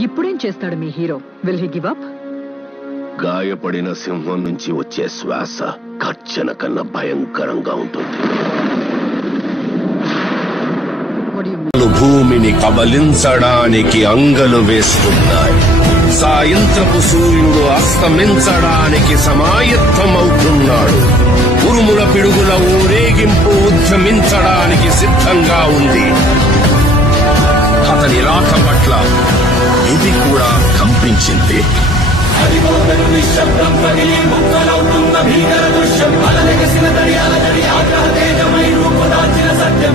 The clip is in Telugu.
ఇప్పుడేం చేస్తాడు మీ hero? Will he give up? గాయపడిన సింహం నుంచి వచ్చే శ్వాస కర్చన కన్నా భయంకరంగా ఉంటుంది. భూమిని కబలించడానికి అంగలు వేస్తున్నాయి. సాయంత్రపు సూర్యుడు అస్తమించడానికి సమాయత్తమవుతున్నాడు. ఉరుముల పిడుగుల ఊరేగింపు ఉద్యమించడానికి సిద్ధంగా ఉంది. అతని రాక పట్ల ఇది కూడా కంపించింది. నిశ్శబ్దం పగిలి ముక్కలవుతున్న భీకర దృశ్యం, అలలెగసిన దర్యాల దరి ఆగ్రహ తేజమై రూపుదాల్చిన సత్యం.